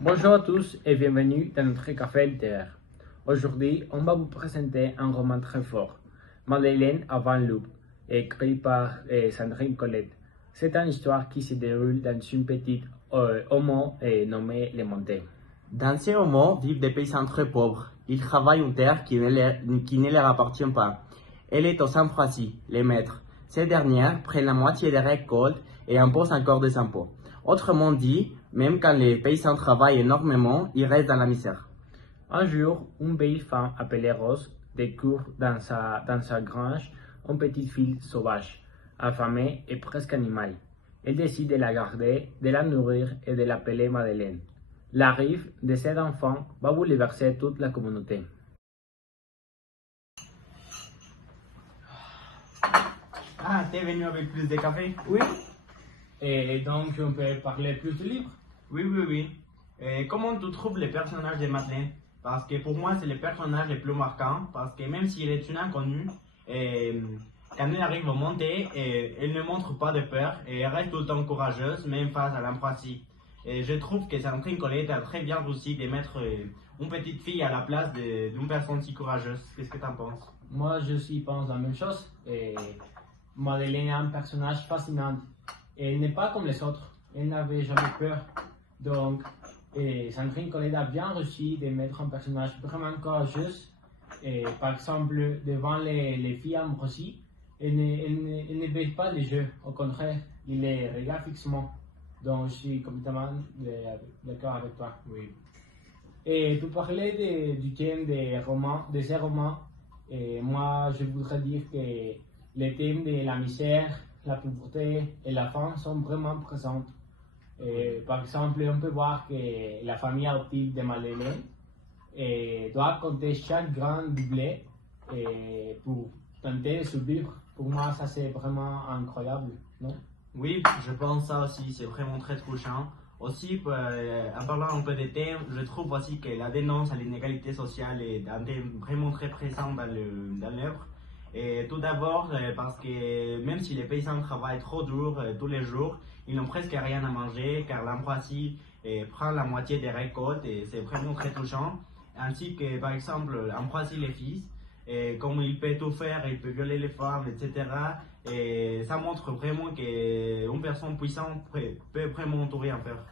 Bonjour à tous et bienvenue dans notre café littéraire. Aujourd'hui, on va vous présenter un roman très fort, Madeleine avant l'aube, écrit par Sandrine Colette. C'est une histoire qui se déroule dans une petite homo nommée Les Montées. Dans ces romans vivent des paysans très pauvres. Ils travaillent une terre qui ne leur appartient pas. Elle est aux Ambroisie, les maîtres. Ces dernières prennent la moitié des récoltes et imposent encore des impôts. Autrement dit, même quand les paysans travaillent énormément, ils restent dans la misère. Un jour, une belle femme appelée Rose découvre dans sa grange une petite fille sauvage, affamée et presque animale. Elle décide de la garder, de la nourrir et de l'appeler Madeleine. L'arrivée de cet enfant va bouleverser toute la communauté. Ah, t'es venu avec plus de café? Oui, et donc on peut parler plus de livres. Oui. Et comment tu trouves les personnages de Madeleine? Parce que pour moi, c'est le personnage le plus marquant. Parce que même s'il est une inconnue, quand elle arrive au montée, elle ne montre pas de peur et elle reste tout le temps courageuse, même face à l'ambroisie. Et je trouve que Sandrine Colette a très bien réussi de mettre une petite fille à la place d'une personne si courageuse. Qu'est-ce que tu en penses? Moi, je aussi pense la même chose. Et Madeleine est un personnage fascinant. Elle n'est pas comme les autres. Elle n'avait jamais peur. Donc, Sandrine Colette a bien réussi de mettre un personnage vraiment courageux. Et, par exemple, devant les filles ambrosies, elle ne baisse pas les yeux. Au contraire, il les regarde fixement. Donc, je suis complètement d'accord avec toi. Oui. Et tu parlais du thème des romans, de ces romans. Et moi, je voudrais dire que les thèmes de la misère, la pauvreté et la faim sont vraiment présents. Par exemple, on peut voir que la famille adoptive de Madeleine doit compter chaque grain du blé pour tenter de survivre. Pour moi, ça c'est vraiment incroyable, non? Oui, je pense ça aussi, c'est vraiment très touchant. Aussi, en parlant un peu des thèmes, je trouve aussi que la dénonce à l'inégalité sociale est un thème vraiment très présent dans l'œuvre. Et tout d'abord, parce que même si les paysans travaillent trop dur tous les jours, ils n'ont presque rien à manger car l'ambroisie prend la moitié des récoltes et c'est vraiment très touchant. Ainsi que, par exemple, l'ambroisie les fils, et comme il peut tout faire, il peut violer les femmes, etc. Et ça montre vraiment qu'une personne puissante peut vraiment tout rien faire.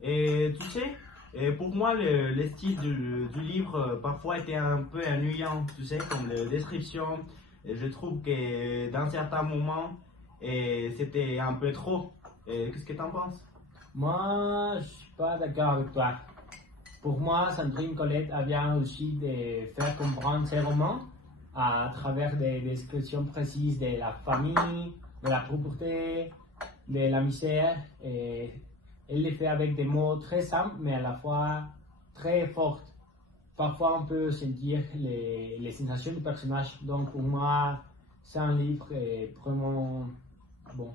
Et tu sais, pour moi, le style du livre parfois était un peu ennuyant, tu sais, comme la description. Et je trouve que dans certains moments, c'était un peu trop. Qu'est-ce que tu en penses? Moi, je suis pas d'accord avec toi. Pour moi, Sandrine Colette a bien réussi de faire comprendre ses romans à travers des descriptions précises de la famille, de la pauvreté, de la misère. Et elle les fait avec des mots très simples, mais à la fois très forts. Parfois, on peut sentir les sensations du personnage. Donc, pour moi, c'est un livre vraiment bon.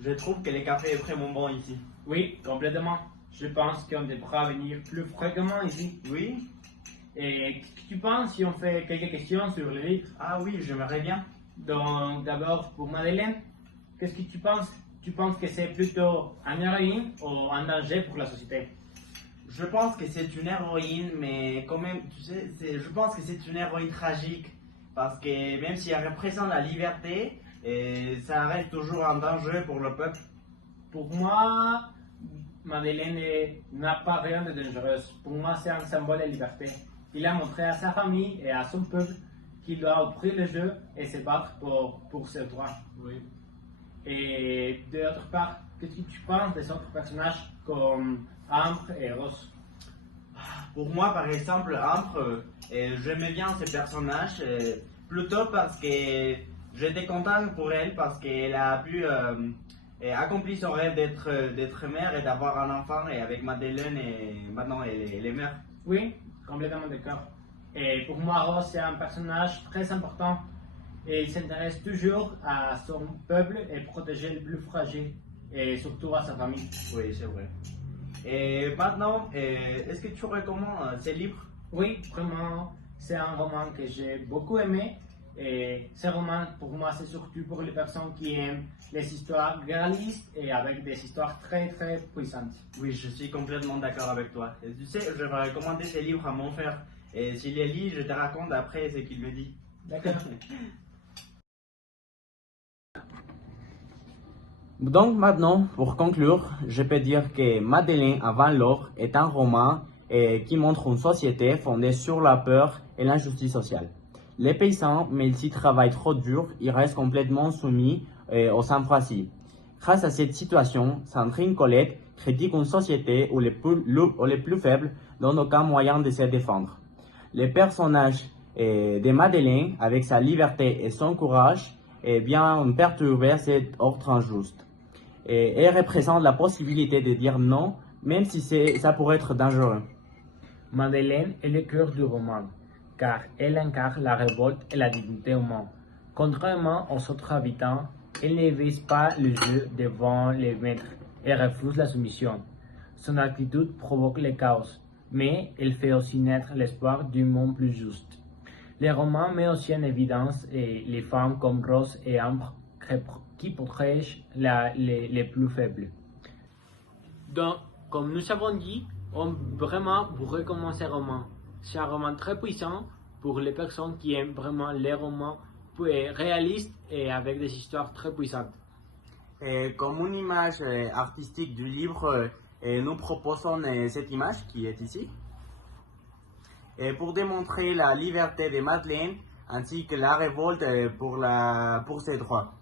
Je trouve que le café est vraiment bon ici. Oui, complètement. Je pense qu'on devra venir plus fréquemment ici. Oui? Et qu'est-ce que tu penses si on fait quelques questions sur le livre? Ah oui, j'aimerais bien. Donc, d'abord, pour Madeleine, qu'est-ce que tu penses? Tu penses que c'est plutôt un héroïne ou un danger pour la société? Je pense que c'est une héroïne, mais quand même, tu sais, je pense que c'est une héroïne tragique. Parce que même si elle représente la liberté, ça reste toujours un danger pour le peuple. Pour moi, Madeleine n'a pas rien de dangereux. Pour moi, c'est un symbole de liberté. Il a montré à sa famille et à son peuple qu'il doit offrir le jeu et se battre pour ses droits. Oui. Et d'autre part, qu'est-ce que tu penses des autres personnages comme Ambre et Rose? Pour moi, par exemple, Ambre, j'aimais bien ce personnage, plutôt parce que j'étais content pour elle, parce qu'elle a pu accomplir son rêve d'être mère et d'avoir un enfant, et avec Madeleine, et maintenant elle est mère. Oui, complètement d'accord. Et pour moi, Rose, c'est un personnage très important. Et il s'intéresse toujours à son peuple et protéger les plus fragiles, et surtout à sa famille. Oui, c'est vrai. Et maintenant, est-ce que tu recommandes ces livres? Oui, vraiment, c'est un roman que j'ai beaucoup aimé Et ce roman, pour moi, c'est surtout pour les personnes qui aiment les histoires réalistes et avec des histoires très très puissantes. Oui, je suis complètement d'accord avec toi. Et tu sais, je vais recommander ces livres à mon frère. Et s'il les lit, je te raconte après ce qu'il me dit. D'accord. Donc maintenant, pour conclure, je peux dire que Madeleine avant l'or est un roman qui montre une société fondée sur la peur et l'injustice sociale. Les paysans, même s'ils travaillent trop dur, ils restent complètement soumis aux sans-pracis. Grâce à cette situation, Sandrine Colette critique une société où les plus faibles n'ont aucun moyen de se défendre. Le personnage de Madeleine, avec sa liberté et son courage, vient perturber cet ordre injuste. Et elle représente la possibilité de dire non, même si ça pourrait être dangereux. Madeleine est le cœur du roman, car elle incarne la révolte et la dignité humaine. Contrairement aux autres habitants, elle ne vise pas le jeu devant les maîtres et refuse la soumission. Son attitude provoque le chaos, mais elle fait aussi naître l'espoir d'un monde plus juste. Le roman met aussi en évidence les femmes comme Rose et Ambre qui protègent les plus faibles. Donc, comme nous avons dit, on vraiment vous recommande ce roman. C'est un roman très puissant pour les personnes qui aiment vraiment les romans réalistes et avec des histoires très puissantes. Et comme une image artistique du livre, nous proposons cette image qui est ici. Et pour démontrer la liberté de Madeleine ainsi que la révolte pour ses droits.